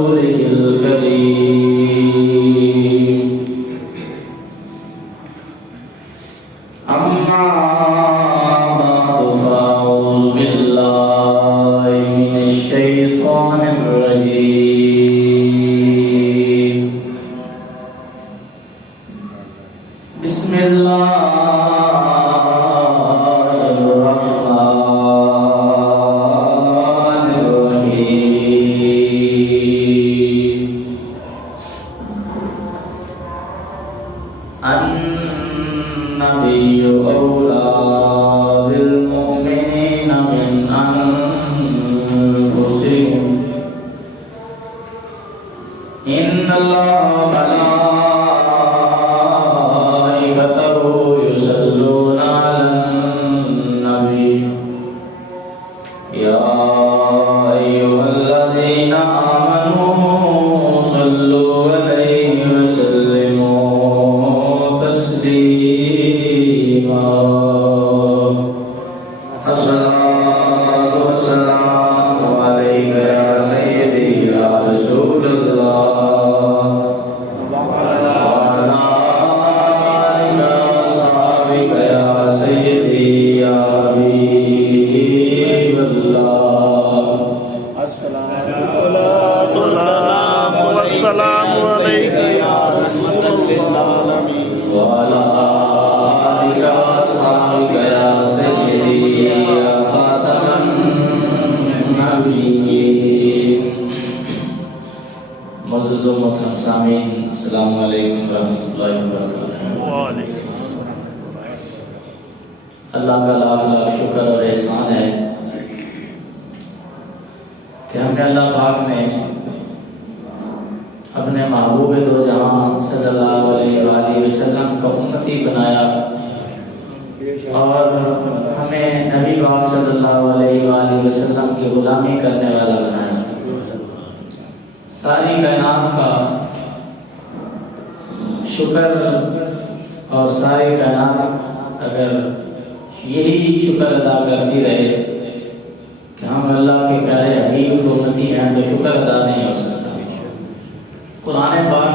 رسوله الكريم أما بعد فأعوذ بالله من الشيطان الرجيم بسم الله الرحمن الرحيم النبي أولى بالمؤمنين من أنفسهم إن الله وملائكته يصلون على النبي يا أيها الذين آمنوا صلوا عليه وسلموا تسليما الصلاة والسلام عليك يا سيدي يا رسول الله وعلى آلك وصحبك يا سيدي يا حبيب الله الصلاة والسلام عليك يا رسول الله وعلى آلك وصحبك يا سيدي يا خاتم النبيين معزز و محترم سامعین السلام علیکم ورحمۃ اللہ وبرکاتہ۔ وعلیکم السلام۔ اللہ کا لاکھ لاکھ شکر اور احسان ہے کہ ہم نے اللہ پاک نے اپنے محبوب دو جہاں صلی اللہ علیہ وآلہ وسلم کا امتی بنایا اور ہمیں نبی پاک صلی اللہ علیہ وآلہ وسلم کی غلامی کرنے والا بنایا۔ ساری کائنات کا شکر اور ساری کائنات اگر یہی شکر ادا کرتی رہے کہ ہم اللہ کے پیارے حبیب کو امتی ہیں تو شکر ادا نہیں ہو سکتا۔ قرآن پاک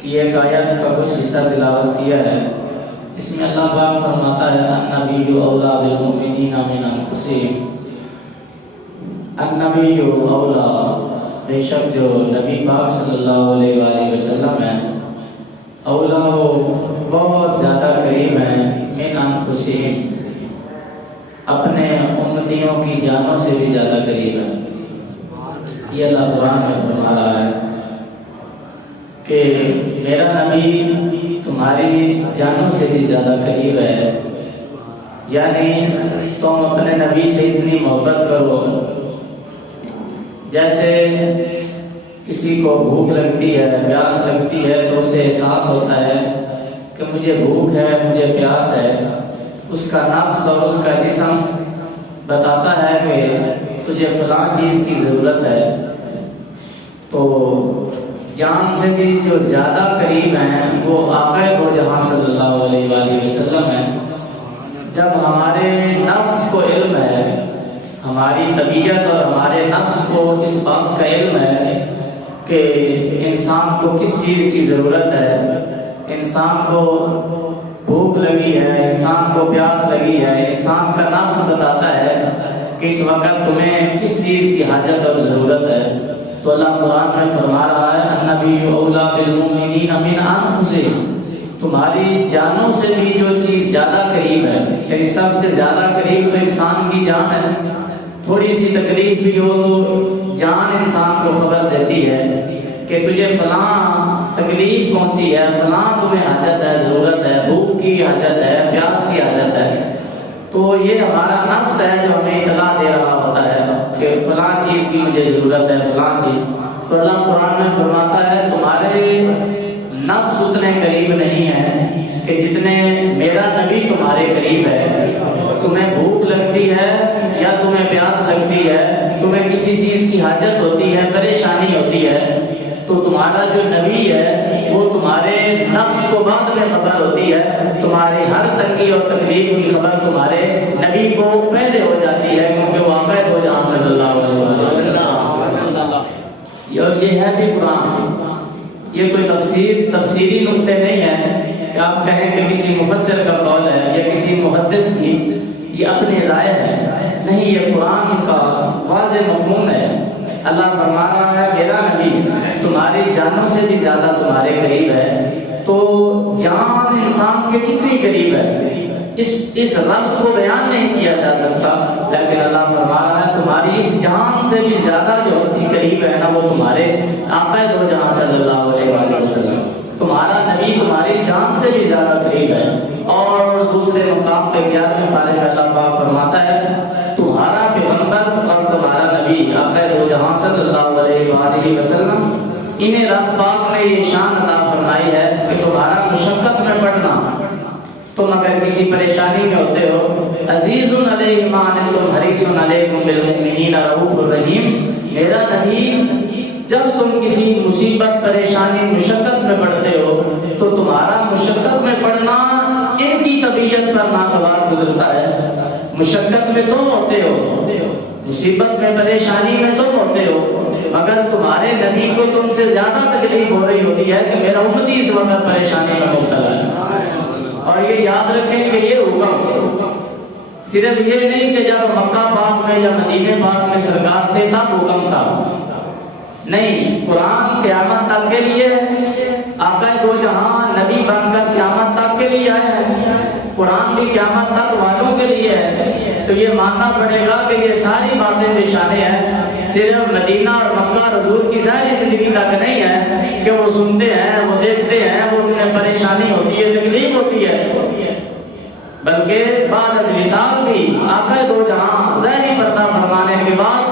کی ایک آیت کا کچھ حصہ تلاوت کیا ہے، اس میں اللہ پاک فرماتا ہے النبی اولیٰ بالمؤمنین من انفسہم، النبی اولیٰ، بے شک جو نبی پاک صلی اللہ علیہ وآلہ وسلم ہیں، اولیٰ ہو بہت زیادہ قریب ہیں، من انفسہم اپنے امتیوں کی جانوں سے بھی زیادہ قریب ہیں۔ یہ اللہ قرآن میں فرما رہا ہے کہ میرا نبی تمہاری جانوں سے بھی زیادہ قریب ہے، یعنی تم اپنے نبی سے اتنی محبت کرو جیسے کسی کو بھوک لگتی ہے، پیاس لگتی ہے تو اسے احساس ہوتا ہے کہ مجھے بھوک ہے، مجھے پیاس ہے، اس کا نفس اور اس کا جسم بتاتا ہے کہ تجھے فلاں چیز کی ضرورت ہے۔ تو جان سے بھی جو زیادہ قریب ہیں وہ آقا دو جہاں صلی اللہ علیہ وآلہ وسلم ہیں۔ جب ہمارے نفس کو علم ہے، ہماری طبیعت اور ہمارے نفس کو اس بات کا علم ہے کہ انسان کو کس چیز کی ضرورت ہے، انسان کو بھوک لگی ہے، انسان کو پیاس لگی ہے، انسان کا نفس بتاتا ہے کہ اس وقت تمہیں کس چیز کی حاجت اور ضرورت ہے، تو اللہ قرآن میں فرما رہا ہے النبی اولیٰ بالمؤمنین من انفسہم، تمہاری جانوں سے بھی جو چیز زیادہ قریب ہے، یعنی سب سے زیادہ قریب تو انسان کی جان ہے۔ تھوڑی سی تکلیف بھی ہو تو جان انسان کو خبر دیتی ہے کہ تجھے فلاں تکلیف پہنچی ہے، فلاں تمہیں حاجت ہے، ضرورت ہے، بھوک کی حاجت ہے، پیاس کی حاجت ہے۔ تو یہ ہمارا نفس ہے جو ہمیں اطلاع دے رہا ہوتا ہے کہ فلاں چیز کی مجھے ضرورت ہے، فلاں چیز۔ تو اللہ قرآن میں فرماتا ہے تمہارے نفس اتنے قریب نہیں ہے کہ جتنے میرا نبی تمہارے قریب ہے۔ تمہیں بھوک لگتی ہے یا تمہیں پیاس لگتی ہے، تمہیں کسی چیز کی حاجت ہوتی ہے، پریشانی ہوتی ہے، تو تمہارا جو نبی ہے وہ تمہارے نفس کو بعد میں خبر ہوتی ہے، تمہاری ہر تنگی اور تکلیف کی خبر تمہارے نبی کو پہلے ہو جاتی ہے، کیونکہ وہ آقا دو جہاں صلی اللہ علیہ وسلم۔ یہ یہ کوئی تفسیری نقطے نہیں ہے کہ آپ کہیں کہ کسی مفسر کا قول ہے یا کسی محدث کی یہ اپنی رائے ہے، نہیں، یہ قرآن کا واضح مفہوم ہے۔ اللہ فرما رہا ہے میرا نبی تمہاری جانوں سے بھی زیادہ تمہارے قریب ہے۔ تو جان انسان کے کتنی قریب ہے اس ربط کو بیان نہیں کیا جا سکتا، لیکن اللہ فرما رہا ہے تمہاری اس جان سے بھی زیادہ جو ہستی قریب ہے نا وہ تمہارے آقا دو جہاں صلی اللہ علیہ وسلم، تمہارا نبی تمہاری جان سے بھی زیادہ قریب ہے۔ اور دوسرے مقام پہ 11ویں پارے میں اللہ پاک فرماتا ہے تمہارا پیغمبر اور تمہارا نبی آقا دو جہاں صلی اللہ علیہ وسلم، انہیں رب پاک نے یہ شان عطا فرمائی ہے کہ تمہارا مشقت میں پڑنا، تم اگر کسی پریشانی میں ہوتے ہو، عزیز علیہ ما عنتم حریص علیکم بالمؤمنین رؤوف الرحیم، میرا نبی جب تم کسی مصیبت پریشانی مشقت میں پڑتے ہو تو تمہارا مشقت میں پڑنا ان کی طبیعت پر ناگوار گزرتا ہے۔ مشقت میں تم ہوتے ہو، مصیبت میں پریشانی میں تم ہوتے ہو، مگر تمہارے نبی کو تم سے زیادہ تکلیف ہو رہی ہوتی ہے کہ میرا امتی اس وقت پریشانی میں مبتلا ہے۔ اور یہ یاد رکھیں کہ یہ حکم صرف یہ نہیں کہ جب مکہ پاک میں یا مدینہ پاک میں سرکار تھے تب حکم تھا، نہیں، قرآن قیامت تک کے لیے آقا دو جہاں نبی بن کر قیامت تک کے لیے آیا ہے، قرآن بھی قیامت تک والوں کے لیے ہے۔ تو یہ ماننا پڑے گا کہ یہ ساری باتیں نشانے ہیں، صرف مدینہ اور مکہ حضور کی ظاہری زندگی تک نہیں ہے کہ وہ سنتے ہیں، وہ دیکھتے ہیں، وہ انہیں پریشانی ہوتی ہے، تکلیف ہوتی ہے، بلکہ بعد وصال بھی آقا دو جہاں ظاہری پردہ فرمانے کے بعد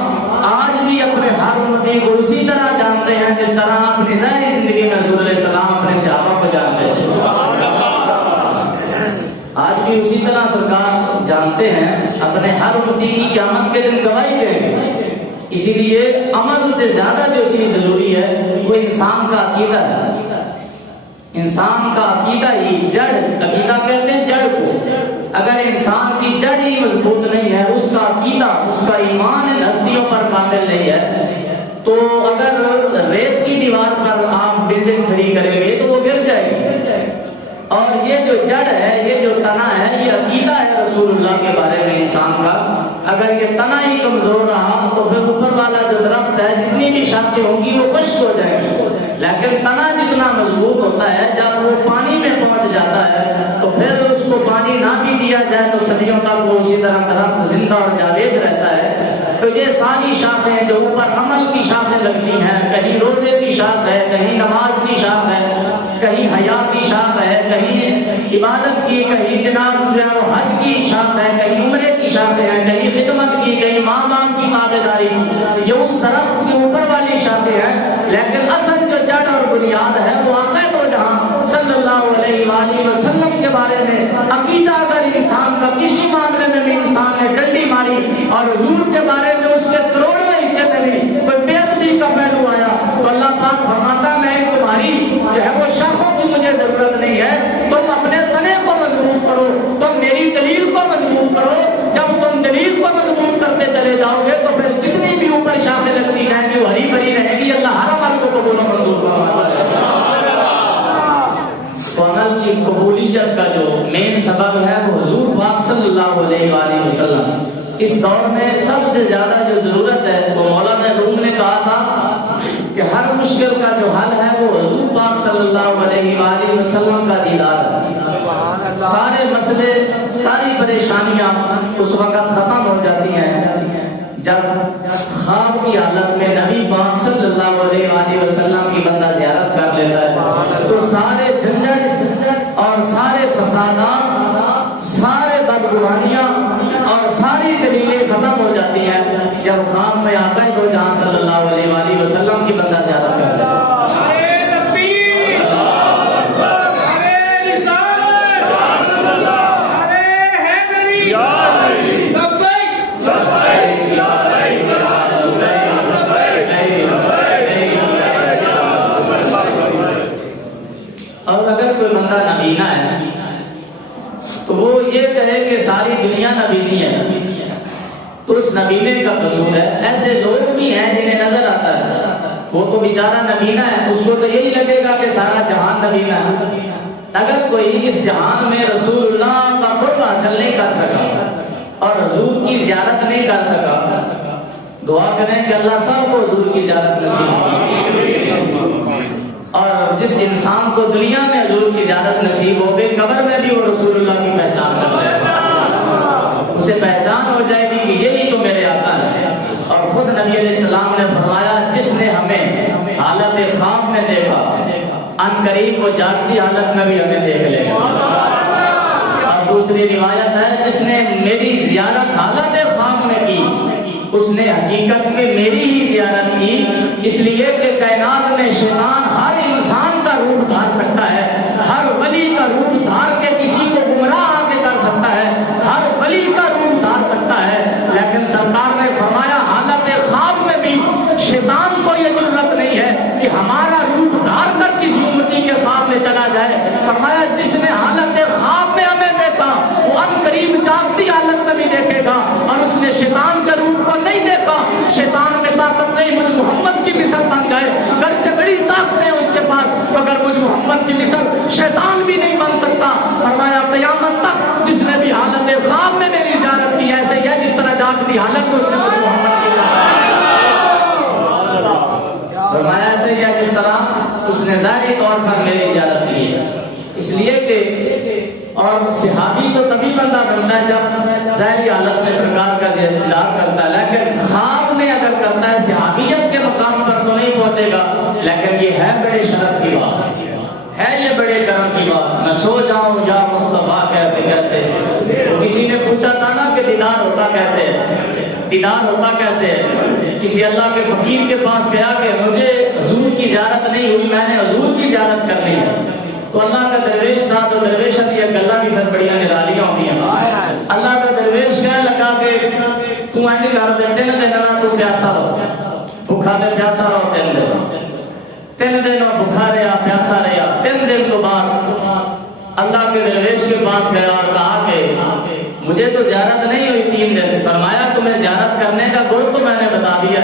آج بھی اپنے ہر امتی کو اسی طرح جانتے ہیں جس طرح اپنی ظاہری زندگی میں حضور علیہ السلام اپنے صحابہ کو جانتے ہیں۔ آج بھی اسی طرح سرکار جانتے ہیں، اپنے ہر امتی کی قیامت کے دن گواہی دیں گے۔ اسی لیے عمل سے زیادہ جو چیز ضروری ہے وہ انسان کا عقیدہ ہے۔ انسان کا عقیدہ ہی جڑ، عقیدہ کہتے ہیں جڑ کو، اگر انسان کی جڑ ہی مضبوط نہیں ہے، اس کا عقیدہ، اس کا ایمان ان ہستیوں پر کامل نہیں ہے، تو اگر ریت کی دیوار پر آپ بلڈنگ کھڑی کریں گے تو وہ گر جائے گی۔ اور یہ جو جڑ ہے، یہ جو تنا ہے، یہ عقیدہ ہے رسول اللہ کے بارے میں انسان کا۔ اگر یہ تنا ہی کمزور رہا تو پھر اوپر والا جو درخت ہے جتنی بھی شاخیں ہوں گی وہ خشک ہو جائے گی، لیکن تنا جتنا مضبوط ہوتا ہے جب وہ پانی میں پہنچ جاتا ہے تو پھر اس کو پانی نہ بھی دیا جائے تو صدیوں تک وہ اسی طرح درخت زندہ اور جاوید رہتا ہے۔ تو یہ ساری شاخیں جو اوپر عمل کی شاخیں لگتی ہیں، کہیں روزے کی شاخ ہے، کہیں نماز کی شاخ ہے، کہیں حیا کی شاخ ہے، کہیں عبادت کی، کہیں جناب جو ہے وہ حج کی شاخ ہے، کہیں عمرے کی شاخیں ہیں، کہیں خدمت کی، کہیں ماں باپ کی تابعداری کی، یہ اس درخت کے اوپر والی شاخیں ہیں، لیکن اصل جو جڑ اور بنیاد ہے وہ آقا دو جہاں صلی اللہ علیہ وآلہ وسلم کے بارے میں عقیدہ اگر انسان کا کسی معاملے میں بھی انسان نے ڈنڈی ماری اور حضور کے بارے میں اس کے کروڑویں حصے میں بھی کوئی بے ادبی کا پہلو آیا تو اللہ پاک فرماتا میں تمہاری جو ہے وہ شاخوں کی مجھے ضرورت نہیں ہے، تم اپنے تنے کو مضبوط کرو، تم میری دلیل کو مضبوط کرو۔ جب تم دلیل کو مضبوط کرتے چلے جاؤ گے تو پھر جتنی بھی اوپر شاخیں لگتی جائیں گی وہ ہری بھری رہے گی۔ اللہ ہر عمل کو قبول و منظور فرماتا ہے۔ تو عمل کی قبولیت کا جو مین سبب ہے وہ حضور پاک صلی اللہ علیہ وآلہ وسلم۔ اس دور میں سب سے زیادہ جو ضرورت ہے وہ مولانا روم نے کہا تھا کہ ہر مشکل کا جو حل ہے وہ حضور پاک صلی اللہ علیہ وآلہ وسلم کا دیدار ہے۔ سارے مسئلے، ساری پریشانیاں اس وقت ختم ہو جاتی ہیں جب خواب کی حالت میں نبی پاک صلی اللہ علیہ وآلہ وسلم کی بندہ زیارت کر لیتا ہے تو سارے جھنجھٹ اور سارے فسادات، سارے بدگمانیاں اور ساری دلیلیں ختم ہو جاتی ہیں جب خواب میں آقا دو جہاں صلی اللہ علیہ وآلہ وسلم کی بندہ زیارت کر لیتا ہے۔ اور اگر کوئی بندہ نبینا ہے تو وہ یہ کہے کہ ساری دنیا نبینی ہے تو اس نبینے کا قصور ہے۔ ایسے لوگ بھی ہیں جنہیں نظر آتا ہے وہ تو بیچارہ نبینا ہے، اس کو تو یہی لگے گا کہ سارا جہان نبینا ہے۔ اگر کوئی اس جہان میں رسول اللہ کا قرب حاصل نہیں کر سکا اور حضور کی زیارت نہیں کر سکا، دعا کریں کہ اللہ سب کو حضور کی زیارت نصیب کرے، اور جس انسان کو دنیا میں حضور کی زیارت نصیب ہو گئی، قبر میں بھی وہ رسول اللہ کی پہچان کر لے گا، اسے پہچان ہو جائے گی کہ یہی تو میرے آقا ہے۔ اور خود نبی علیہ السلام نے فرمایا جس نے ہمیں حالت خواب میں دیکھا، ان قریب وہ جاگتی حالت میں بھی ہمیں دیکھ لے گا۔ اور دوسری روایت ہے جس نے میری زیارت حالت خواب میں کی، اس نے حقیقت میں میری ہی زیارت کی، اس لیے کہ کائنات میں شیطان ہر انسان کا روپ دھار سکتا ہے، ہر ولی کا روپ دھار کے کسی کو گمراہ آگے کر سکتا ہے، ہر ولی کا روپ دھار سکتا ہے، لیکن سرکار نے فرمایا حالت خواب میں بھی شیطان کو یہ ضرورت نہیں ہے کہ ہمارا روپ دھار کر کسی امتی کے خواب میں چلا جائے۔ فرمایا جس نے حالت خواب میں ہمیں دیکھا وہ ان قریب جاگتی حالت میں بھی دیکھے گا، اور اس نے شیطان کے روپ کو نہیں دیکھا، شیطان میں طاقت نہیں مجھ محمد کی مثل بن جائے، گرچہ بڑی طاقت ہے اس کے پاس مگر مجھ محمد کی مثل شیطان بھی نہیں بن سکتا۔ فرمایا قیامت تک جس نے بھی حالت خواب میں میری زیارت کی ایسے ہی ہے جس طرح جاگتی حالت میں اس نے مجھ محمد کی فرمایا ایسے ہی ہے جس طرح اس نے ظاہری طور پر میری زیارت کی ہے، اس لیے کہ اور صحابی تو تبھی بندہ بنتا ہے جب ظاہری حالت میں سرکار کا دیدار کرتا ہے، لیکن خواب میں اگر کرتا ہے صحابیت کے مقام پر تو نہیں پہنچے گا، لیکن یہ ہے بڑے شرف کی بات ہے، یہ بڑے کرم کی بات۔ میں سو جاؤں یا مصطفیٰ کہتے کہتے، کسی نے پوچھا تھا نا کہ دیدار ہوتا کیسے ہے، دیدار ہوتا کیسے ہے؟ کسی اللہ کے فقیر کے پاس گیا کہ مجھے حضور کی زیارت نہیں ہوئی، میں نے حضور کی زیارت کرنی ہے، تو اللہ کا درویش تھا، تو درویش کی گلا بھی پھر بڑیاں نرالیاں ہوتی ہیں۔ اللہ کا درویش کہنے لگا کہ تو ایسے کر دے تین دن تو پیاسا ہو، بھوکا دے پیاسا رہو تین دن بھوکا رہا پیاسا رہا، 3 دن تو بعد اللہ کے درویش کے پاس گیا اور کہا کہ مجھے تو زیارت نہیں ہوئی 3 دن۔ فرمایا تمہیں زیارت کرنے کا گر تو میں نے بتا دیا۔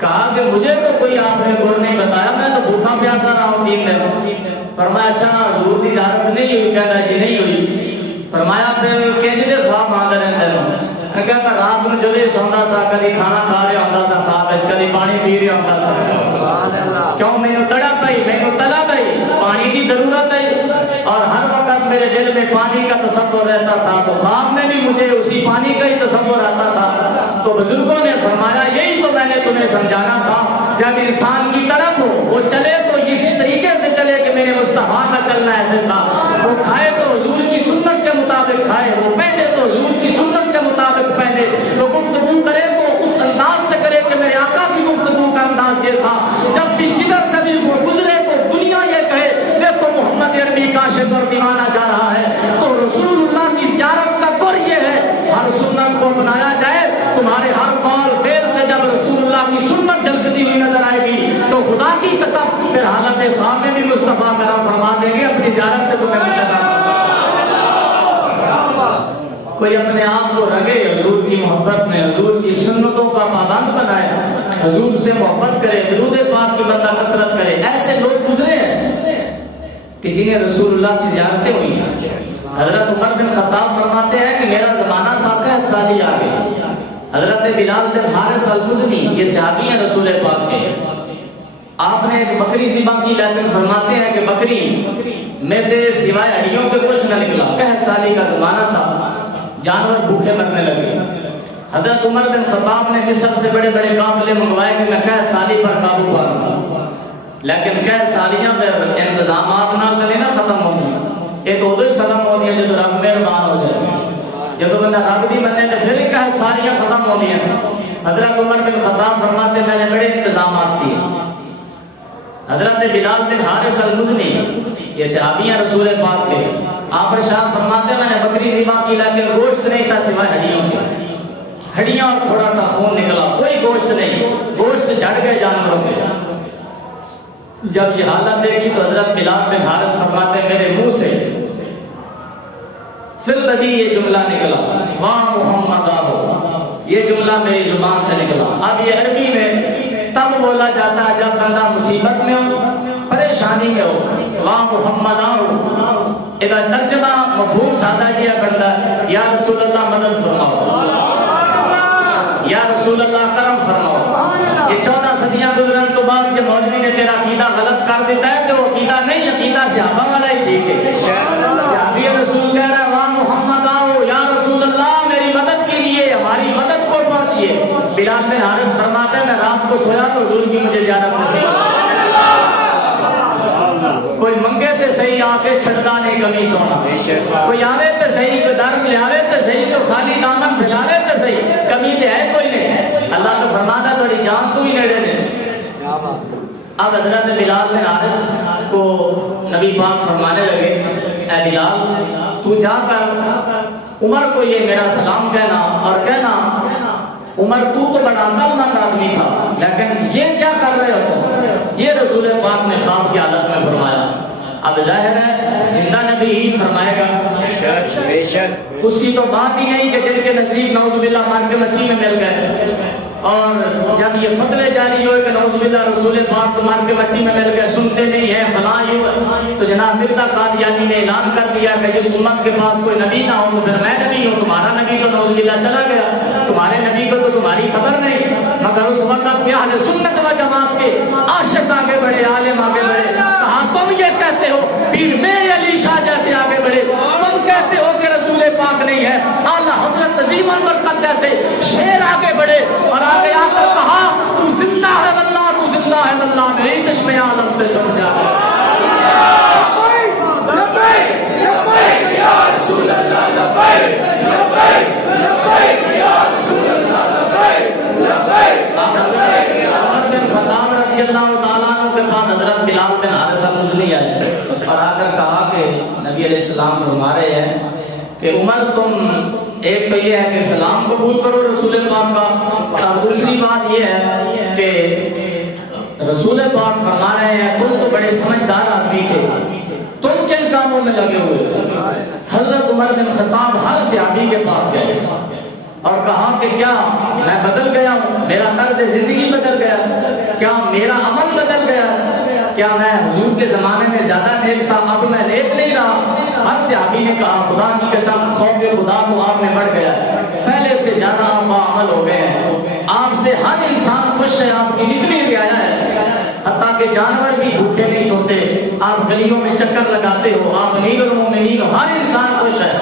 کہا کہ مجھے تو کوئی آپ نے گر نہیں بتایا، میں تو بھوکا پیاسا رہا ہوں 3 دن۔ فرمایا اچھا حضور کی زیارت نہیں ہوئی؟ کہنا جی نہیں ہوئی۔ فرمایا پھر کیجے خواب آندے رہتے ہیں؟ کہتا رات میں جلے سوندا سا، کدی کھانا کھا رہا ہوندا سا خواب وچ، کدی پانی پی رہا ہوندا سا۔ کیوں مینوں تڑپ پئی، مینوں طلب ہے، پانی کی ضرورت ہے، اور ہر وقت میرے دل میں پانی کا تصور رہتا تھا، تو خواب میں بھی مجھے اسی پانی کا ہی تصور آتا تھا۔ تو بزرگوں نے فرمایا یہی تو میں نے تمہیں سمجھانا تھا، جب انسان کی طرف ہو وہ چلے تو اسی طریقے سے چلے کہ میرے مصطفیٰ کا چلنا ایسے تھا۔ وہ کھائے تو حضور کی سنت کے مطابق کھائے، وہ پہنے تو حضور کی سنت کے مطابق پہنے، وہ گفتگو کرے تو اس انداز سے کرے کہ میرے آقا کی گفتگو کا انداز یہ تھا۔ جب بھی جدھر سے بھی وہ گزرے تو دنیا یہ کہے دیکھو محمد عربی کاشف اور دیوانہ جا رہا ہے۔ تو رسول اللہ کی زیارت کا گر یہ ہے، ہر سنت کو اپنایا جائے، تمہارے ہر قول فعل سے جب رسول اللہ کی سنت جھلکتی ہوئی نظر آئے گی تو خدا کی قسم پھر حالت خواب میں بھی مصطفیٰ کرم فرما دیں گے اپنی زیارت سے تمہیں مشرف۔ کوئی اپنے آپ کو رنگے حضور کی محبت میں، حضور کی سنتوں کا پابند بنائے، حضور سے محبت کرے، درود پاک کی بندہ کثرت کرے۔ ایسے لوگ گزرے ہیں کہ جنہیں رسول اللہ کی زیارتیں ہوئی ہیں۔ حضرت عمر بن خطاب فرماتے ہیں کہ میرا زمانہ تھا 65 سال آگے، حضرت بلال بن حارث المزنی یہ صحابی ہیں رسول پاک کے، آپ نے ایک بکری ذبح کی، لیکن فرماتے ہیں کہ بکری میں سے سوائے ہڈیوں کے کچھ نہ نکلا۔ 65 سال کا زمانہ تھا، جانور بھوکے مرنے لگے۔ حضرت عمر بن خطاب نے مصر سے بڑے بڑے قافلے منگوائے کہ میں 65 سال پر قابو پاؤں، لیکن 65 سالیاں پھر انتظامات نہ نہیں نہ ختم ہوتی، یہ تو ادھر ہی ختم ہوتی ہے جب رب مہربان ہو جائے، جب بندہ رب دی بننے تو پھر 65 سالیاں ختم ہوتی ہیں۔ حضرت عمر بن خطاب فرماتے میں نے بڑے انتظامات کیے۔ حضرت بلال بن حارث المزنی یہ صحابی ہیں رسول پاک کے، آپ ارشاد فرماتے میں نے بکری ذبح کی لیکن گوشت نہیں تھا سوائے ہڈیوں کے، ہڈیاں اور تھوڑا سا خون نکلا، کوئی گوشت نہیں، گوشت جھڑ گئے جانوروں کے۔ جب یہ حالت دیکھی تو حضرت بلال بن حارث فرماتے میرے منہ سے فی الذی یہ جملہ نکلا، واہ محمد آہو، یہ جملہ میری زبان سے نکلا۔ اب یہ عربی میں تب بولا جاتا ہے جب بندہ مصیبت میں ہو، پریشانی میں ہو. واہ محمد آؤ، ادھر ترجمہ مفہوم سادہ کیا کرتا ہے، یا رسول اللہ مدد فرماؤ، یا رسول اللہ کرم فرماؤ. یہ 14 صدیاں گزرن تو بعد کہ مولوی نے تیرا عقیدہ غلط کر دیتا ہے تو عقیدہ نہیں، عقیدہ صحابہ والا ہی ٹھیک ہے. صحابی رسول کہہ رہا ہے واہ محمد آؤ، یا رسول اللہ میری مدد کیجیے، ہماری مدد کو پہنچیے. بلال بن حارث فرماتے ہیں میں رات کو سویا تو حضور کی مجھے زیارت نصیب ہوئی. کوئی منگے تے صحیح آ کے چھڑکا نہیں کمی سونا، کوئی آوے تے صحیح، کوئی در لے آوے تے صحیح، تو خالی دامن پھیلاوے تے صحیح، کمی تے ہے کوئی نہیں. اللہ تو فرماتا تھوڑی جان تو ہی نیڑے نہیں. اب حضرت بلال بن حارث کو نبی پاک فرمانے لگے اے بلال تو جا کر عمر کو یہ میرا سلام کہنا اور کہنا عمر تو بڑا عقل مند آدمی تھا لیکن یہ کیا کر رہے ہو؟ یہ رسول پاک نے خواب کی حالت میں فرمایا. اب ظاہر ہے زندہ نبی ہی فرمائے گا، بے شک اس کی تو بات ہی نہیں کہ جن کے نزدیک نعوذ باللہ مار کے مچھی میں مل گئے، اور جب یہ فتوے جاری ہوئے کہ نعوذ باللہ رسول پاک مار کے مچھی میں مل گئے، سنتے نہیں ہے فلاں یہ، تو جناب مرزا قادیانی نے اعلان کر دیا کہ جس امت کے پاس کوئی نبی نہ ہو تو پھر میں نبی ہوں، تمہارا نبی تو نعوذ باللہ چلا گیا، تمہارے نبی کو تو تمہاری خبر نہیں. مگر اس وقت کیا اہل سنت و جماعت کے عاشق آگے بڑھے، عالم آگے بڑھے، کہا تم یہ کہتے ہو پیر میر علی شاہ جیسے آگے بڑھے، تم کہتے ہو کہ رسول پاک نہیں ہے، اعلیٰ حضرت عظیم البرکت جیسے شیر آگے بڑھے اور آگے آ کر کہا تو زندہ ہے واللہ، تو زندہ ہے واللہ، میری چشمے عالم سے چھوٹ جا. لبیک لبیک یا رسول اللہ، لبیک لبیک لبیک یا رسول اللہ، لبیک لبیک لبیک. عمر بن خطاب رضی اللہ تعالیٰ عنہ کے بعد حضرت بلال بن حارث المزنی آئے اور آ کر کہا کہ نبی علیہ السلام فرما رہے ہیں کہ عمر تم ایک تو یہ ہے کہ سلام قبول کرو رسول پاک کا، اور دوسری بات یہ ہے کہ رسول پاک فرما رہے ہیں تم تو بڑے سمجھدار آدمی تھے، تم کن کاموں میں لگے ہوئے. حضرت عمر بن خطاب ہر صحابی کے پاس گئے اور کہا کہ کیا میں بدل گیا ہوں، میرا طرز زندگی بدل گیا، کیا میرا عمل بدل گیا، کیا میں حضور کے زمانے میں زیادہ نیک تھا اب میں نیک نہیں رہا. ہر صحابی نے کہا خدا کی قسم خوف خدا تو آپ میں بڑھ گیا، پہلے سے زیادہ آپ باعمل ہو گئے ہیں، آپ سے ہر انسان خوش ہے، آپ کی جتنی رعایا ہے، حتیٰ کہ جانور بھی بھوکے نہیں سوتے، آپ گلیوں میں چکر لگاتے ہو، آپ امیر المومنین ہو، ہر انسان خوش ہے.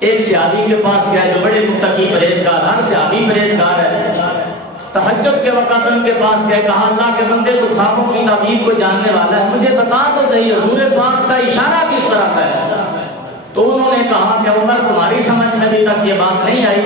ایک صحابی کے پاس گیا جو بڑے متقی پرہیزگار، ہر صحابی پرہیزگار ہے، تہجد کے وقت ان کے پاس گئے، کہا اللہ کے بندے تو خوابوں کی تعبیر کو جاننے والا ہے، مجھے بتا تو صحیح حضور پاک کا اشارہ کس طرف ہے. تو انہوں نے کہا کہ عمر تمہاری سمجھ میں ابھی تک یہ بات نہیں آئی،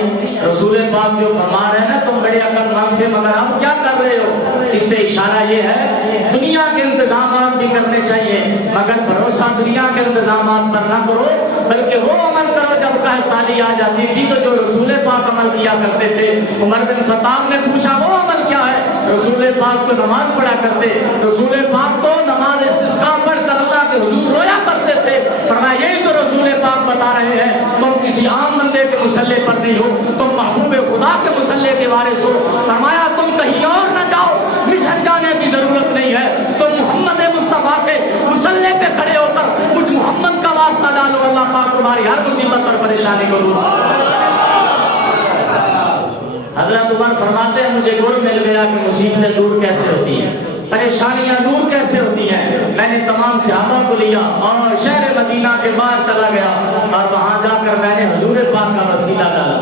رسول پاک جو فرما رہے ہیں نا تم بڑے عقل مند تھے مگر اب کیا کر رہے ہو. اس سے اشارہ یہ ہے دنیا کے انتظامات بھی کرنے چاہیے مگر بھروسہ دنیا کے انتظامات پر نہ کرو، بلکہ وہ عمل کرو جب قحط سالی آ جاتی تھی تو جو رسول پاک عمل کیا کرتے تھے. عمر بن خطاب نے پوچھا وہ عمل کیا ہے؟ رسول پاک تو نماز پڑھا کرتے، رسول پاک تو نماز استسقاء پڑھ کر اللہ کے حضور رویا کرتے تھے. فرمایا یہی تو رسول پاک بتا رہے ہیں، تم کسی عام بندے کے مسلح پر نہیں ہو، تم محبوب خدا کے مسلح کے وارث ہو. فرمایا تم کہیں اور نہ جاؤ، مصر جانے کی ضرورت نہیں ہے، تم محمد مصطفیٰ کے مسلح پہ کھڑے ہو کر مجھ محمد کا واسطہ ڈالو، اللہ پاک تمہاری ہر مصیبت اور پریشانی کو دور. حضرت عمر فرماتے ہیں مجھے گر مل گیا کہ مصیبتیں دور کیسے ہوتی ہیں، پریشانیاں دور کیسے ہوتی ہیں. میں نے تمام صحابہ کو لیا اور شہر مدینہ کے باہر چلا گیا اور وہاں جا کر میں نے حضور پاک کا وسیلہ ڈالا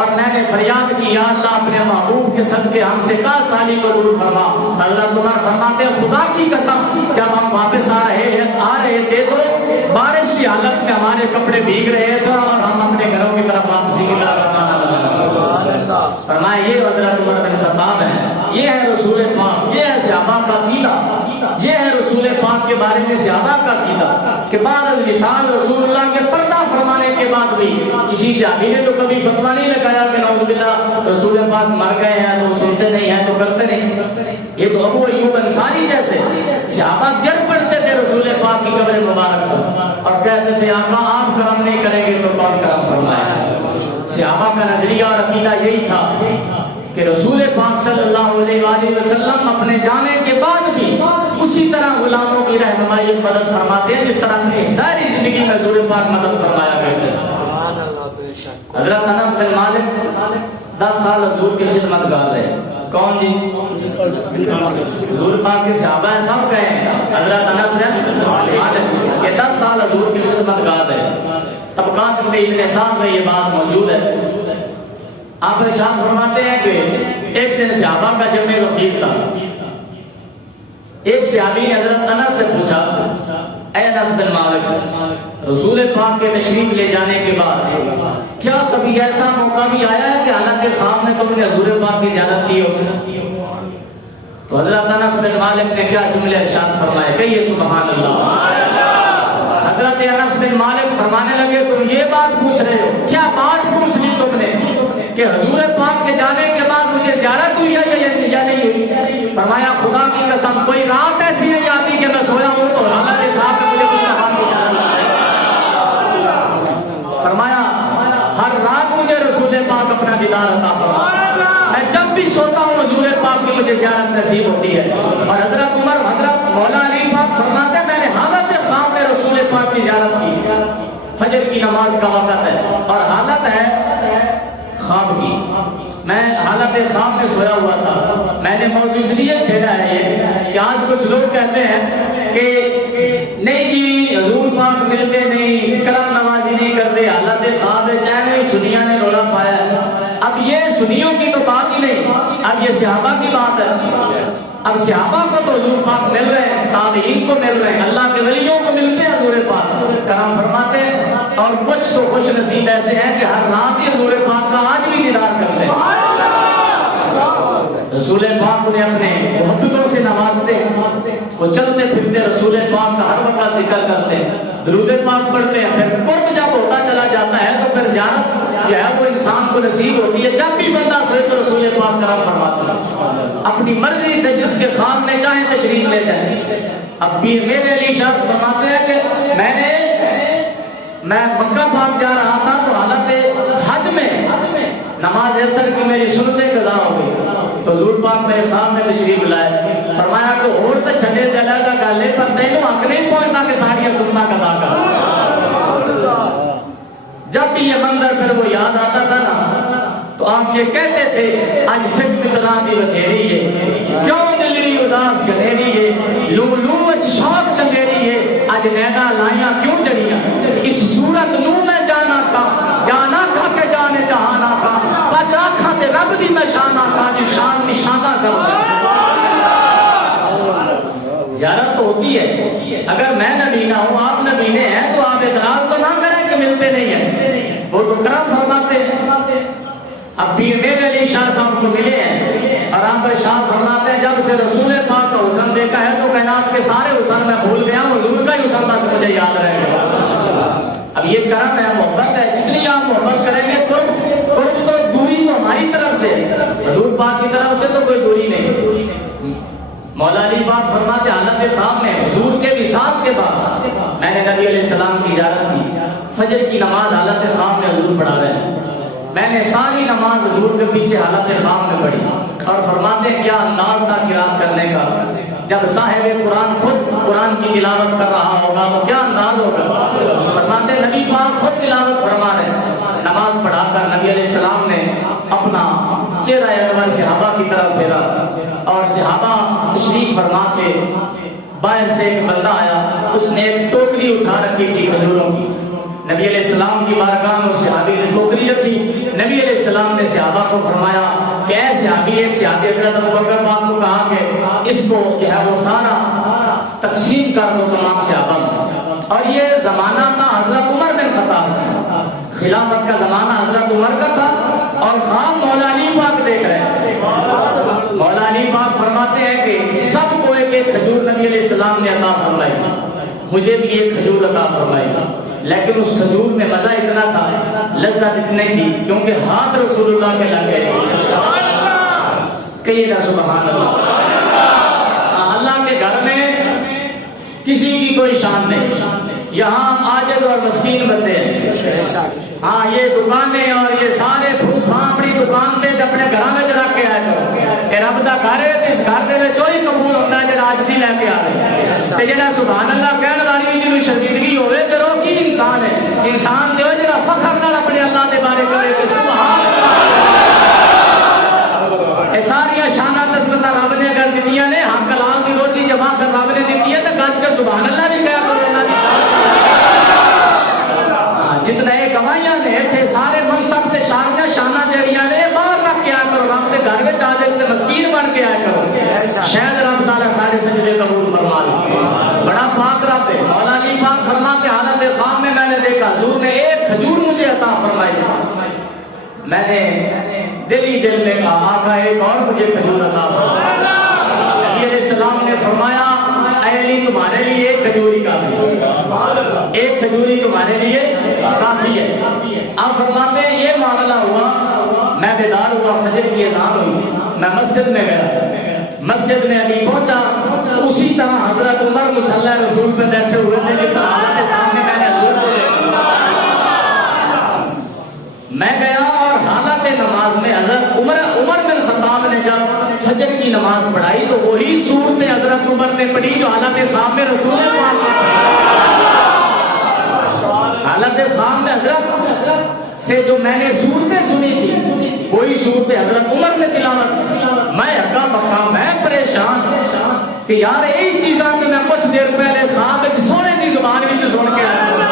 اور میں نے فریاد کی یا اللہ اپنے محبوب کے صدقے ہم سے قحط سالی کو دور فرما. حضرت عمر فرماتے ہیں خدا کی قسم جب ہم واپس آ رہے تھے تو بارش کی حالت میں ہمارے کپڑے بھیگ رہے تھے اور ہم اپنے گھروں کی طرف واپسی کی طرف فرمایا یہ حضرت عمر بن خطاب ہے، یہ ہے رسول پاک، یہ ہے صحابہ کا عقیدہ، یہ ہے رسول پاک کے بارے میں صحابہ کا عقیدہ کہ بعد وصال رسول اللہ کے پردہ فرمانے کے بعد بھی کسی صحابی نے تو کبھی فتویٰ نہیں لگایا کہ نعوذ باللہ رسول پاک مر گئے ہیں تو سنتے نہیں ہیں تو کرتے نہیں. یہ تو ابو ایوب انصاری جیسے صحابہ گر پڑتے تھے رسول پاک کی قبر مبارک پر اور کہتے تھے آقا آپ کرم نہیں کریں گے تو کون کرم فرمائے. صحابہ کا نظریہ اور عقیدہ یہی تھا کہ رسول پاک صلی اللہ علیہ وآلہ وسلم اپنے جانے کے بعد بھی اسی طرح غلاموں کی رہنمائی مدد فرماتے ہیں جس طرح اپنی ظاہری زندگی میں حضور پاک مدد فرمایا کرتے ہیں۔ حضرت انس بن مالک 10 سال حضور کی خدمت گار رہے۔ کون جی؟ حضور پاک کے صحابہ ہیں، سب گئے ہیں۔ حضرت انس بن مالک یہ 10 سال حضور کی خدمت گار رہے۔ طبقات میں ابن سعد میں یہ بات موجود ہے۔ آپ ارشاد فرماتے ہیں کہ ایک دن صحابہ کا جمع رفیق تھا۔ ایک صحابی نے حضرت انس سے پوچھا، اے انس بن مالک، رسول پاک کے تشریف لے جانے کے بعد کیا کبھی ایسا موقع بھی آیا ہے کہ حالانکہ خواب میں تم نے حضور پاک کی زیارت کی ہو؟ تو حضرت انس بن مالک نے کیا جملے ارشاد فرمائے، کہیے سبحان اللہ۔ حضرت انس بن مالک فرمانے لگے، تم یہ بات پوچھ رہے ہو، کیا بات پوچھ لی تم نے کہ حضور پاک کے جانے کے بعد مجھے زیارت ہوئی ہے یا نہیں ہوئی؟ فرمایا خدا کی قسم کوئی رات ایسی نہیں آتی کہ میں سویا ہوں تو حالت خواب میں مجھے مصطفیٰ کی زیارت ہوئی۔ فرمایا ہر رات مجھے رسول پاک اپنا دیدار عطا فرماتا، میں جب بھی سوتا ہوں حضور پاک کی مجھے زیارت نصیب ہوتی ہے۔ اور حضرت عمر، حضرت مولا علی پاک فرماتے ہیں میں نے حالت خواب میں رسول پاک کی زیارت کی، فجر کی نماز کا وقت ہے اور حالت ہے خواب کی، میں حالت خواب میں سویا ہوا تھا۔ میں نے موضوع اس لیے چھیڑا ہے یہ کہ آج کچھ لوگ کہتے ہیں کہ نہیں جی حضور پاک ملتے نہیں، کرم نوازی نہیں کرتے، حالت خواب چاہے سنیاں نے رولا پایا ہے۔ اب یہ سنیوں کی تو بات ہی نہیں، اب یہ صحابہ کی بات ہے۔ اب صحابہ کو تو حضور پاک مل رہے ہیں، تابعین کو مل رہے ہیں، اللہ کے ولیوں کو ملتے ہیں حضور پاک کرم فرماتے ہیں۔ اور کچھ تو خوش نصیب ایسے ہیں کہ ہر رات ہی حضور پاک کا آج بھی دیدار کرتے ہیں۔ رسول پاک انہیں اپنے محبتوں سے نوازتے ہیں، وہ چلتے پھرتے رسول پاک کا ہر وقت ذکر کرتے ہیں، درود پاک پڑھتے ہیں۔ پھر قرب جب ہوتا چلا جاتا ہے تو پھر زیارت جو ہے وہ انسان کو نصیب ہوتی ہے۔ جب بھی بندہ سوئے تو رسول پاک کرم فرماتے ہیں، اپنی مرضی سے جس کے خواب میں چاہیں تشریف لے جائیں۔ اب پیر میرے علی شاہ فرماتے ہیں کہ میں مکہ پاک جا رہا تھا تو حالت حج میں نماز عصر کی میری سنتیں قضا ہو گئی تو حضور پاک میرے خواب میں تشریف لائے۔ فرمایا کہ اور تو چھٹے دلا کا گالے پر تینوں حق نہیں پہنچتا کہ ساڑیاں سننا قضا کر۔ جب بھی یہ منظر پھر وہ یاد آتا تھا نا تو آپ یہ کہتے تھے آج سکھ مترا دی ودھیری ہے، کیوں دلی اداس گھنیری ہے، لو اچ شوق چنگیری ہے، آج نینا لائیاں کیوں چڑیاں، اس صورت نو میں جانا کھا کے جانے جہانا کھا، سچ آکھاں تے رب دی میں شانہ کھا، جی شان نشانہ کرو۔ زیارت تو ہوتی ہے، اگر میں نبی نہ ہوں آپ نبی نے ہیں تو آپ اعتراض تو نہ کریں کہ ملتے نہیں ہیں، وہ تو کرم فرماتے ہیں۔ اب پیر میرے علی شاہ صاحب کو ملے ہیں اور آپ شاہ فرماتے ہیں جب سے رسول پاک کا حسن دیکھا ہے تو کائنات کے سارے حسن میں بھول گیا ہوں، حضور کا ہی حسن بس مجھے یاد رہے گا۔ اب یہ کرم ہے، محبت ہے، جتنی آپ محبت کریں گے قرب تو دوری تو ہماری طرف سے، حضور پاک کی طرف سے تو کوئی دوری نہیں۔ مولا علی پاک فرماتے حالت خواب میں حضور کے وصال کے بعد میں نے نبی علیہ السلام کی زیارت کی، فجر کی نماز حالت خواب میں حضور پڑھا رہے ہیں، میں نے ساری نماز حضور کے پیچھے حالت خواب میں پڑھی اور فرماتے ہیں کیا انداز تھا قرات کرنے کا، جب صاحب قرآن خود قرآن کی تلاوت کر رہا ہوگا تو کیا انداز ہوگا۔ فرماتے ہیں نبی پاک خود تلاوت فرما رہے، نماز پڑھا کر نبی علیہ السلام نے اپنا چہرہ انور صحابہ کی طرف پھیرا اور صحابہ تشریف فرما تھے، باہر سے ایک بندہ آیا، اس نے ایک ٹوکری اٹھا رکھی تھی کھجوروں کی، نبی علیہ السلام کی بارگاہ میں صحابی نے ٹوکری رکھی، نبی علیہ السلام نے صحابہ کو فرمایا کہ اے صحابی، ایک صحابی حضرت ابوبکر پاک کو کہا کہ اس کو جو ہے وہ سارا تقسیم کر دو تمام صحابہ میں، اور یہ زمانہ تھا حضرت عمر بن خطاب، خلافت کا زمانہ حضرت عمر کا تھا اور خواب مولا علی پاک دیکھ رہے ہیں۔ مولا علی پاک فرماتے ہیں کہ سب کو ایک ایک کھجور نبی علیہ السلام نے عطا فرمائی، مجھے بھی ایک کھجور عطا فرمائی، لیکن اس کھجور میں مزہ اتنا تھا، لذت اتنی تھی کیونکہ ہاتھ رسول اللہ کے لگ گئے۔ کہیے نا سبحان اللہ۔ اللہ کے گھر میں کسی کی کوئی شان نہیں، یہاں عاجز اور مسکین بندے ہیں۔ ہاں یہ دکانیں اور یہ سارے پھوپھا اپنی دکان پہ اپنے گھر میں رکھ کے آئے کرو، کہ رب دا گھر ہے تے اس گھر دے وچ وہی قبول ہوندا ہے جڑا عاجزی لے کے آوے تے جڑا سبحان اللہ کہن والی جنوں شرمندگی ہوے تے وہ کی انسان ہے انسان تے وہ جڑا فخر نال اپنے اللہ دے بارے کرے کہ سبحان اللہ اے ساری شانات عظمت رب نے اگر دتیاں نے حق حلال دی روزی جمع کر رب نے دتی ہے تے گج کے سبحان اللہ نہیں کہا کرو اللہ دی جتنا یہ گواہیاں نے اتنے سارے منصب تے شانیاں شانہ جڑیاں نے باہر رکھ کے آیا کرو رب کے گھر میں آ جائے تے مسکین بن کے آیا کرو شاید رب تعالیٰ سارے سجدے قبول فرما لے بڑا پاک رب ہے مولا علی پاک فرماتے حالت خواب میں نے دیکھا حضور نے ایک کھجور مجھے عطا فرمائی میں نے دل ہی دل میں کہا آقا ایک اور مجھے کھجور عطا فرمائی نبی علیہ السلام نے فرمایا اے علی تمہارے لیے ایک کھجوری کافی ہے ایک کھجوری تمہارے لیے کافی ہے آپ فرماتے ہیں یہ معاملہ ہوا میں بیدار ہوا فجر کی اذان ہوئی میں مسجد میں گیا مسجد میں علی پہنچا اسی طرح حضرت عمر مصلی رسول پہ بیٹھے ہوئے تھے جس طرح حضرت کے سامنے میں نے حضور کو دیکھا میں گیا اور حالت نماز میں حضرت عمر بن خطاب نے جب فجر کی نماز پڑھائی تو وہی صورت حضرت عمر نے پڑھی جو حالت خواب میں رسول حالت خواب میں حضرت سے جو میں نے صورتیں سنی تھی وہی صورت حضرت عمر نے تلاوت میں ہکا بکا میں پریشان کہ یار یہی چیزاں کہ میں کچھ دیر پہلے خواب سونے کی زبان میں سن کے آیا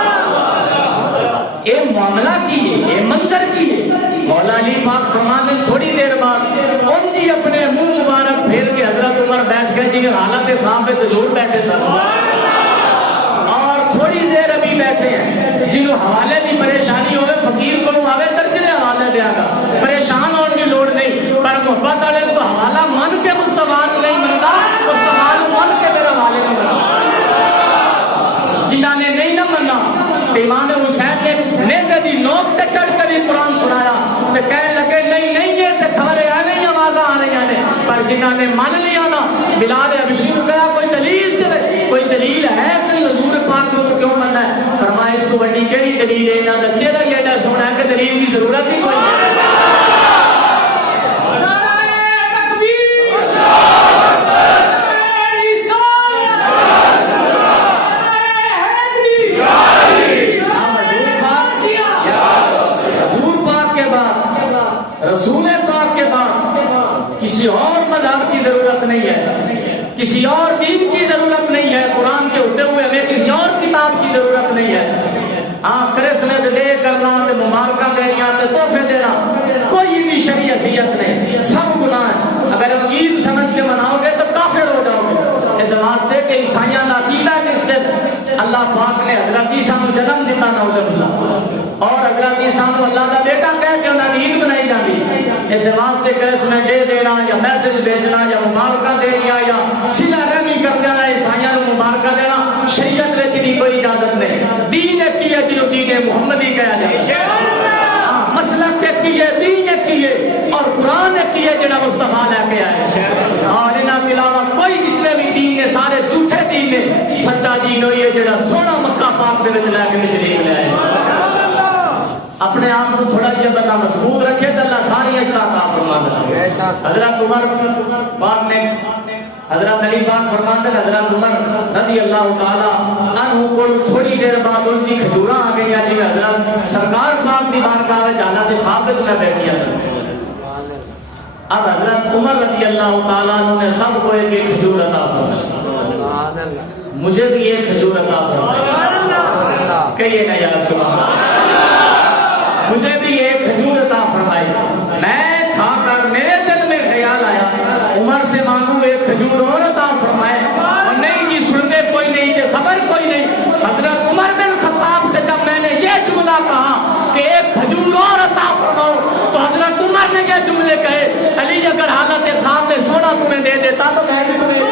یہ معاملہ کی ہے یہ منظر کی ہے مولا علی پاک فرماتے ہیں تھوڑی دیر بعد ان جی اپنے منہ مبارک پھیر کے حضرت عمر بیٹھ گئے جی حالت خواب میں حضور بیٹھے تھے اور تھوڑی دیر ابھی بیٹھے ہیں جنہوں حوالے کی پریشانی ہوئے فقیر کو آوے ترجلے حوالے دیا گا پریشان ہونے کی لوڑ نہیں پر محبت والے تو حوالہ من کے مصطفیٰ نہیں ملتا مصطفیٰ من کے میرے حوالے نہیں ملتا جنہاں نے نہیں نہ منا امام حسین نے نیزے دی نوک تے چڑھ کے بھی قرآن سنایا تے کہنے لگے نہیں یہ تے کھارے آ نہیں آوازاں آ رہی ہیں پر جنہاں نے مان لیا نا بلال حبشی کو کہا کوئی دلیل دے کوئی دلیل ہے کوئی حضور پاک کو تو کیوں مننا ہے فرمایا اس کو بڑی کیڑی دلیل ہے انہاں دا چہرہ ہی ایڈا سونا ہے کہ دلیل کی ضرورت ہی کوئی نہیں رسول پاک کے بعد کسی اور مذہب کی ضرورت نہیں ہے کسی اور دین کی ضرورت نہیں ہے قرآن کے ہوتے ہوئے ہمیں کسی اور کتاب کی ضرورت نہیں ہے ہاں کرسمس ڈے کرنا مبارکہ دینا تحفے دینا کوئی بھی شرعی حیثیت نہیں سب گناہ ہے اگر ہم عید سمجھ کے مناؤ گے تو کافر ہو جاؤ گے اس واسطے کہ عیسائیاں کا عقیدہ کس دن اللہ پاک نے حضرت عیسیٰ کو جنم دیتا نعوذ باللہ اور حضرت عیسیٰ کو اللہ کا بیٹا کہہ کے انہوں نے عید منائی جاتی اس واسطے کرسمس ڈے دینا یا میسج بھیجنا یا مبارکہ دینا یا صلہ رحمی کر دینا عیسائیاں کو مبارکہ دینا شریعت میں کی کوئی اجازت نہیں دین ایک ہی ہے جو دین محمدی کہا جائے مسلک ایک ہی ہے دین ایک ہی ہے اور قرآن ایک ہی ہے جنہاں مصطفیٰ لے کے آئے اور انہاں کے علاوہ کوئی جتنے بھی دین نے سارے جھوٹے دین نے سچا دین ہوئی ہے جنہاں سونا مکہ پاک دے وچ لے کے تشریف لے آئے اپنے آپ کو تھوڑا جہا بندہ مضبوط رکھے تو اللہ ساری اجزاء عطا فرماتا ہے حضرت عمر پاک نے حضرت علی پاک فرماتے ہیں حضرت عمر رضی اللہ تعالی عنہ کو تھوڑی دیر بعد ان کی کھجوراں آ گئی جی حضرت سرکار پاک دی بارگاہ وچ حالت خواب وچ میں بیٹھیا سی اب حضرت عمر رضی اللہ تعالی عنہ نے سب کو ایک ایک کھجور عطا فرمائی مجھے بھی ایک کھجور عطا فرمائی کہیے نا یا رسول اللہ مجھے بھی ایک کھجور عطا فرمائی میں کھا کر میرے دل میں خیال آیا عمر سے مانگوں ایک کھجور اور عطا فرمائے اور نہیں جی سننے کوئی نہیں کہ خبر کوئی نہیں حضرت عمر بن خطاب سے جب میں نے یہ جملہ کہا کہ ایک کھجور اور عطا فرماؤ تو حضرت عمر نے یہ جملے کہے علی اگر حالت خواب میں سونا تمہیں دے دیتا تو میں بھی تمہیں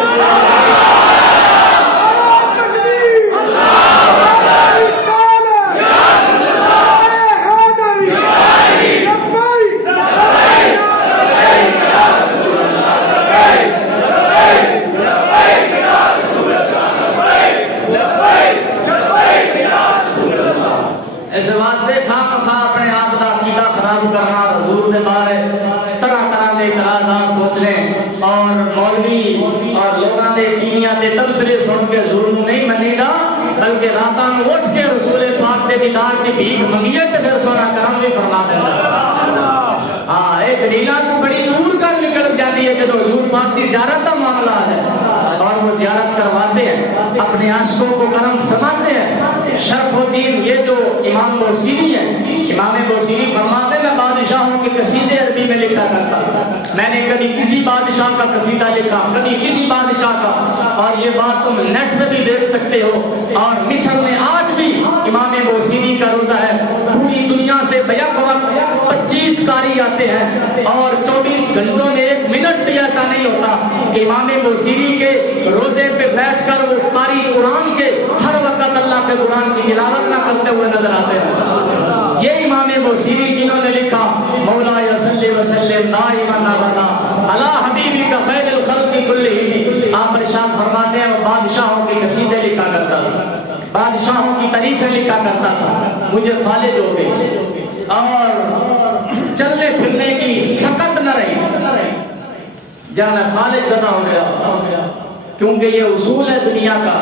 اس واسطے اپنے آپ کا عقیدہ خراب کرنا حضور دے بارے طرح طرح کے اعتراضات سوچ لیں اور مولوی اور لوگاں دے ٹیویاں دے تبصرے سن کے حضور نو نہیں منے گا بلکہ راتاں نو اٹھ کے رسول پاک دے دیدار دی بھیک منگیے تے پھر سونا کرم بھی فرما دینا۔ ہاں اے دلیلاں تو بڑی دور کر نکل جاتی ہے جب حضور پاک کی زیارت کا معاملہ ہے اور وہ زیارت کرواتے ہیں اپنے عاشقوں کو کرم فرماتے ہیں۔ شرف الدین یہ جو امام بوصیری ہے، امام بوصیری فرماتے ہیں میں بادشاہوں کے قصیدے عربی میں لکھا کرتا، میں نے کبھی کسی بادشاہ کا قصیدہ لکھا کبھی کسی بادشاہ کا، اور یہ بات تم نیٹ پہ بھی دیکھ سکتے ہو۔ اور مصر میں آج بھی امام بوصیری کا روزہ ہے، پوری دنیا سے بیک وقت 25 قاری آتے ہیں اور 24 گھنٹوں میں 1 منٹ بھی ایسا نہیں ہوتا کہ امام بوصیری کے روزے پہ بیٹھ کر وہ قاری قرآن کے ہر وقت اللہ کے قرآن کی تلاوت نہ کرتے ہوئے نظر آتے ہیں۔ یہ امام بوصیری جنہوں نے لکھا مولا صلی وسلم دائما ابدا علی حبیبک خیر الخلق کلہم، آپ ارشاد فرماتے ہیں وہ بادشاہوں کے قصیدے لکھا کرتا تھا، بادشاہوں کی تعریفیں لکھا کرتا تھا، مجھے فالج ہو گئی اور چلنے پھرنے کی سکت نہ رہی جب میں فالج زدہ ہو گیا، کیونکہ یہ اصول ہے دنیا کا،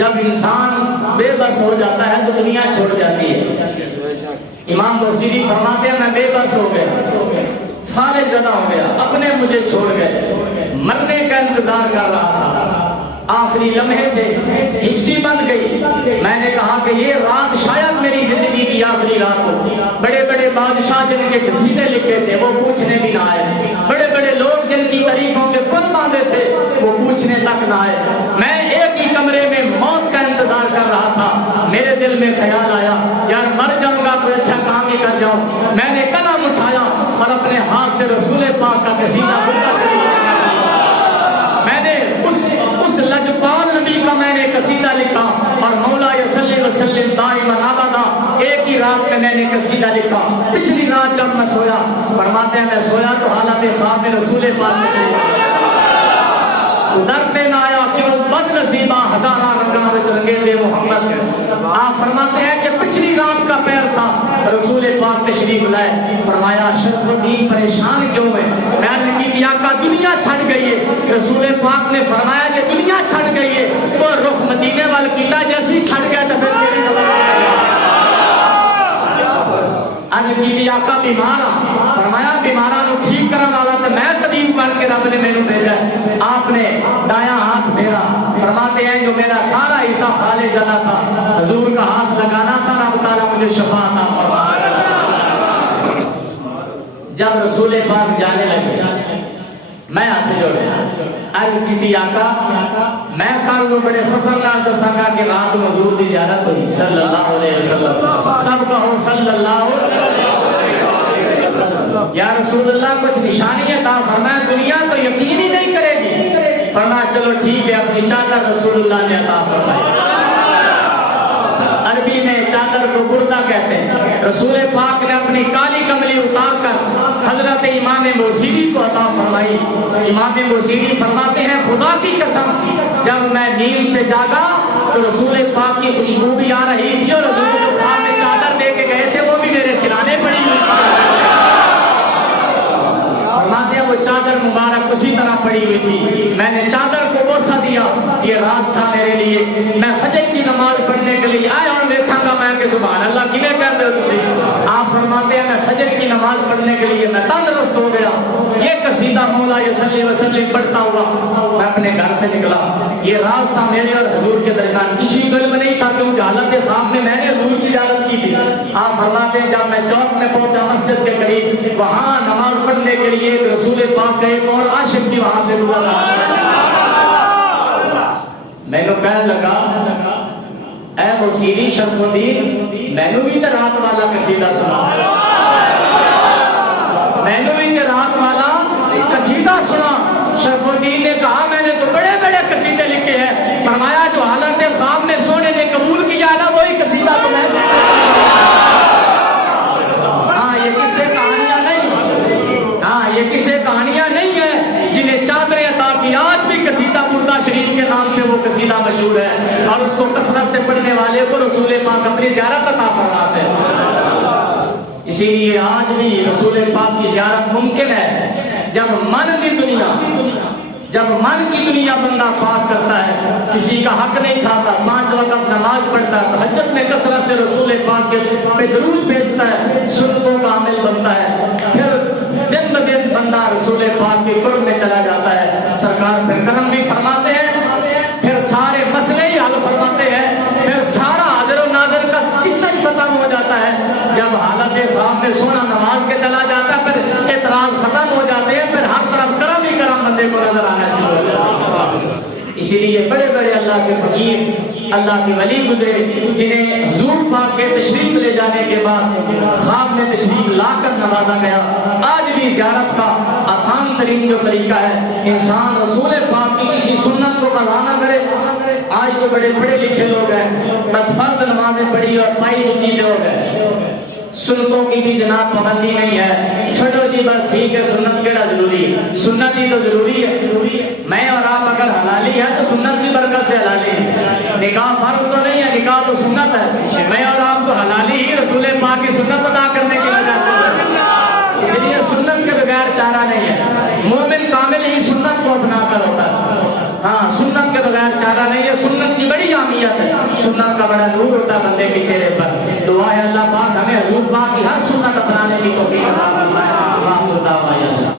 جب انسان بے بس ہو جاتا ہے تو دنیا چھوڑ جاتی ہے۔ امام بوصیری فرماتے ہیں میں بے بس ہو گیا، فالج زدہ ہو گیا، اپنے مجھے چھوڑ گئے، مرنے کا انتظار کر رہا تھا، آخری لمحے تھے، ہچکی بند گئی، میں نے کہا کہ یہ رات شاید میری زندگی کی آخری رات ہو۔ بڑے بڑے بادشاہ جن کے قصیدے لکھے تھے وہ پوچھنے بھی نہ آئے، بڑے بڑے لوگ جن کی تعریفوں کے پل باندھے تھے وہ پوچھنے تک نہ آئے، میں ایک ہی کمرے میں موت کا انتظار کر رہا تھا۔ میرے دل میں خیال آیا یار مر جاؤں گا کوئی اچھا کام ہی کر جاؤں، میں نے قلم اٹھایا اور اپنے ہاتھ سے رسول پاک کا قصیدہ میں نے اس لجپال نبی کا میں نے قصیدہ لکھا اور مولا صلی وسلم دائما ابدا ایک ہی رات میں نے قصیدہ لکھا۔ پچھلی رات جب میں سویا، فرماتے ہیں میں سویا تو حالت خواب میں رسول پاک درد نہ آیا کیوں بد نصیبہ ہزارہ رنگاں وچ رنگے دے محمد۔ آپ فرماتے ہیں کہ پچھلی رات کا پیر تھا، رسول پاک تشریف لائے، فرمایا شرف الدین پریشان کیوں ہے؟ میں نے کیا آقا دنیا چھڑ گئی ہے، رسول پاک نے فرمایا کہ دنیا چھڑ گئی ہے تو رخ مدینے وال کیتا جیسی چھڑ گیا تو پھر میری کی آقا بیمار ہاں، فرمایا بیماراں نو ٹھیک کرن والا تے میں طبیب بن کے رب نے مینوں بھیجا۔ آپ نے دایاں ہاتھ پھیرا، فرماتے ہیں جو میرا سارا حصہ فالج زدہ تھا حضور کا ہاتھ لگانا تھا، رب تعالیٰ مجھے شفا عطا فرمایا۔ جب رسول پاک جانے لگے میں ہاتھ جوڑے عرض کی آقا میں کل بڑے فخر نال دساں گا کہ رات حضور دی زیارت ہوئی صلی اللہ علیہ وسلم، سب کہو صلی اللہ علیہ وسلم۔ یا رسول اللہ کچھ نشانی عطا فرمایا، دنیا تو یقین ہی نہیں کرے گی، فرمایا چلو ٹھیک ہے اپنی چادر رسول اللہ نے عطا فرمائی۔ عربی میں چادر کو بردہ کہتے ہیں، رسول پاک نے اپنی کالی کملی اتار کر حضرت امام بوصیری کو عطا فرمائی۔ امام بوصیری فرماتے ہیں خدا کی قسم جب میں نیند سے جاگا تو رسول پاک کی خوشبو بھی آ رہی تھی اور حضور جو خواب میں چادر دے کے گئے تھے وہ بھی میرے سرانے پڑی ہوئی تھی۔ فرماتے ہیں وہ چادر مبارک اسی طرح پڑی ہوئی تھی، میں نے چادر کو بوسہ دیا، یہ راز تھا میرے لیے، میں فجر کی نماز پڑھنے کے لیے آیا اور دیکھا گا میں کہ سبحان اللہ کیویں کہتے ہو تسی۔ آپ فرماتے ہیں میں فجر کی نماز پڑھنے کے لیے میں تندرست ہو گیا، یہ قصیدہ مولا صلی وسلم پڑھتا ہوا میں اپنے گھر سے نکلا۔ یہ راز تھا میرے اور حضور کے درمیان، کسی کو علم نہیں تھا کیونکہ حالت خواب میں نے حضور کی زیارت کی تھی۔ آپ فرماتے ہیں جب میں چوک میں پہنچا مسجد کے قریب، وہاں نماز پڑھنے کے لیے رسول پاک کا ایک اور عاشق بھی وہاں سے گزرا، میں نے کہنے لگا اے بوصیری شرف الدین میں نے بھی تو رات والا قصیدہ سنا، میں نے بھی تو رات والا قصیدہ سنا۔ شرف الدین نے کہا میں نے تو بڑے بڑے قصیدے لکھے ہیں، فرمایا جو حالت خواب میں سونے نے قبول کیا نا وہی قصیدہ تو میں یہ قصے کہانیاں نہیں، یہ قصے کہانیاں نہیں ہیں جنہیں چادریں عطا کی، آج بھی قصیدہ مردہ شریف کے نام سے وہ قصیدہ مشہور ہے اور اس کو کثرت سے پڑھنے والے کو رسول پاک اپنی زیارت عطا فرماتے ہیں۔ اسی لیے آج بھی رسول پاک کی زیارت ممکن ہے جب من کی دنیا بندہ پاک کرتا ہے، کسی کا حق نہیں کھاتا، 5 وقت نماز پڑھتا ہے، تہجد میں کثرت سے رسول پاک کے پہ درود بھیجتا ہے، سنتوں کا عامل بنتا ہے، پھر دن بدن بندہ رسول پاک کے قرب میں چلا جاتا ہے، سرکار پھر کرم بھی فرماتے ہیں، پھر سارے مسئلے ہی حل فرماتے ہیں، پھر سارا حاضر و ناظر کا قصہ ہی ختم ہو جاتا ہے، جب حالت خواب میں سونا نماز کے چلا جاتا ہے، پھر اعتراض ختم ہو جاتے ہیں، پھر ہر طرف کرم ہی کرم بندے کو نظر آنا شروع ہو جاتا ہے۔ اسی لیے بڑے بڑے اللہ کے فقیر، اللہ کے ولی گزرے، جنہیں حضور پاک کے تشریف لے جانے کے بعد خواب میں تشریف لا کر نوازا گیا۔ آج بھی زیارت کا آسان ترین جو طریقہ ہے، انسان رسول پاک کی کسی سنت کو قضا نہ کرے۔ آج تو بڑے پڑھے لکھے لوگ ہیں، بس فرض نمازیں پڑھی اور پائی ہوتی ہو گئے، سنتوں کی بھی جناب پابندی نہیں ہے، چھوڑو جی بس ٹھیک ہے، سنت کیڑا ضروری ہے، سنت ہی تو ضروری ہے۔ میں اور آپ اگر حلالی ہے تو سنت کی برکت سے حلالی ہے، نکاح فرض تو نہیں ہے، نکاح تو سنت ہے، میں اور آپ کو حلالی ہی رسول پاک کی سنت ادا کرنے کی وجہ سے، اس لیے سنت کے بغیر چارہ نہیں ہے۔ مومن کامل ہی سنت کو اپنا کر ہوتا ہے، ہاں سنت کے بغیر چارہ نہیں ہے۔ سنت کی بڑی اہمیت ہے، سنت کا بڑا نور ہوتا ہے بندے کے چہرے پر۔ دعا ہے اللہ پاک ہمیں حضور پاک کی ہر سنت اپنانے کی توفیق عطا فرمائے۔